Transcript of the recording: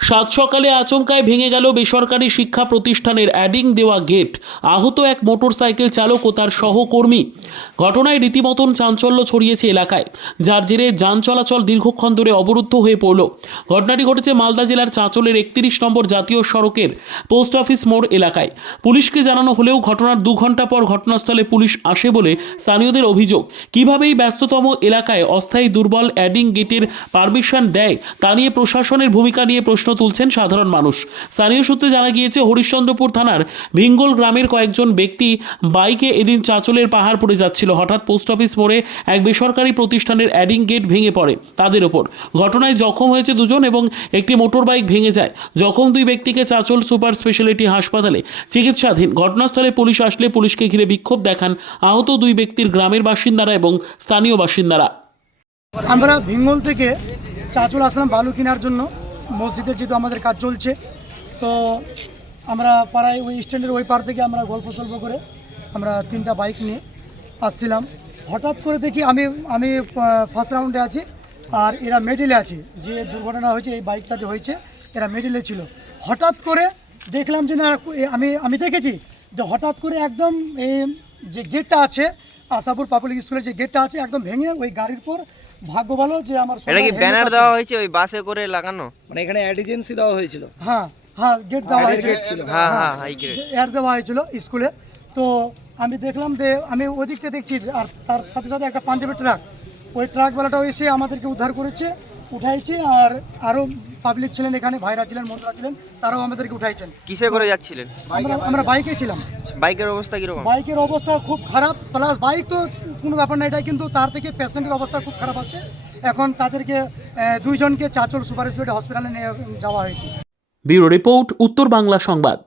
সাত সকালে আচমকায় ভেঙে গেল বেসরকারি শিক্ষা প্রতিষ্ঠানের অ্যাডিং দেওয়া গেট। আহত এক মোটরসাইকেল চালক ও তার সহকর্মী। ঘটনায় রীতিমতন চাঞ্চল্য ছড়িয়েছে এলাকায়, যার জেরে যান চলাচল দীর্ঘক্ষণ ধরে অবরুদ্ধ হয়ে পড়ল। ঘটনাটি ঘটেছে মালদা জেলার চাঁচলের 31 নম্বর জাতীয় সড়কের পোস্ট অফিস মোড় এলাকায়। পুলিশকে জানানো হলেও ঘটনার 2 ঘন্টা পর ঘটনাস্থলে পুলিশ আসে বলে স্থানীয়দের অভিযোগ। কিভাবে এই ব্যস্ততম এলাকায় অস্থায়ী দুর্বল অ্যাডিং গেটের পারমিশন দেয় তা নিয়ে প্রশাসনের ভূমিকা নিয়ে প্রশ্ন তুলছেন সাধারণ মানুষ। স্থানীয় সূত্রে জানা গিয়েছে, হরিশ্চন্দ্রপুর থানার ভিঙ্গল গ্রামের কয়েকজন ব্যক্তি বাইকে এদিন চাঁচলের পাহাড়পুরে যাচ্ছিল। হঠাৎ পোস্ট অফিস মোড়ে এক বেসরকারি প্রতিষ্ঠানের অ্যাডিং গেট ভেঙে পড়ে তাদের ওপর। ঘটনায় জখম হয়েছে 2 জন এবং একটি মোটর বাইক ভেঙে যায়। জখম 2 ব্যক্তিকে চাঁচল সুপার স্পেশালিটি হাসপাতালে চিকিৎসাধীন। ঘটনাস্থলে পুলিশ আসলে পুলিশকে ঘিরে বিক্ষোভ দেখান আহত 2 ব্যক্তির গ্রামের বাসিন্দারা এবং স্থানীয় বাসিন্দারা। আমরা ভিঙ্গল থেকে চাঁচল আসলাম বালু কেনার জন্য। মসজিদে যেহেতু আমাদের কাজ চলছে, তো আমরা পাড়ায় ওই স্ট্যান্ডের ওই পার থেকে আমরা গল্প সল্প করে আমরা 3টা বাইক নিয়ে আসছিলাম। হঠাৎ করে দেখি আমি ফার্স্ট রাউন্ডে আছি আর এরা মিডলে আছে। যে দুর্ঘটনা হয়েছে এই বাইকটাতে হয়েছে, এরা মিডলে ছিল। হঠাৎ করে দেখলাম যে না, আমি দেখেছি যে হঠাৎ করে একদম এই যে গেটটা আছে আশাপুর পাবলিক স্কুলের যে গেটটা আছে একদম ভেঙে ওই গাড়ির পর। ভাগ্য ভালো যে আমার এটা কি ব্যানার দেওয়া হয়েছে ওই বাসে করে লাগানো, মানে এখানে অ্যাডিজেন্সি দেওয়া হয়েছিল? হ্যাঁ, গেট দেওয়া হয়েছিল। অ্যাড দেওয়া হয়েছিল স্কুলে। তো আমি দেখলাম যে আমি ওদিকতে দেখছি, আর তার সাথে সাথে একটা পাঞ্জাবি ট্রাক, ওই ট্রাকওয়ালাটাও এসে আমাদেরকে উদ্ধার করেছে, উঠাইছে। আর আরও পাবলিক ছিলেন এখানে, ভাইরা ছিলেন, মন্ত্রীরা ছিলেন, তারাও আমাদেরকে উঠাইছেন। কিসে করে যাচ্ছিলেন? আমরা বাইকে ছিলাম। বাইকের অবস্থা কিরকম? বাইকের অবস্থা খুব খারাপ, প্লাস বাইক তো কোনো ব্যাপার না, এটা কিন্তু তার থেকে পেশেন্টের অবস্থা খুব খারাপ আছে। এখন তাদেরকে 2 জনকে চাঁচল সুপার স্পেশালিটি হসপিটালে নিয়ে যাওয়া হয়েছে। ব্যুরো রিপোর্ট, উত্তর বাংলা সংবাদ।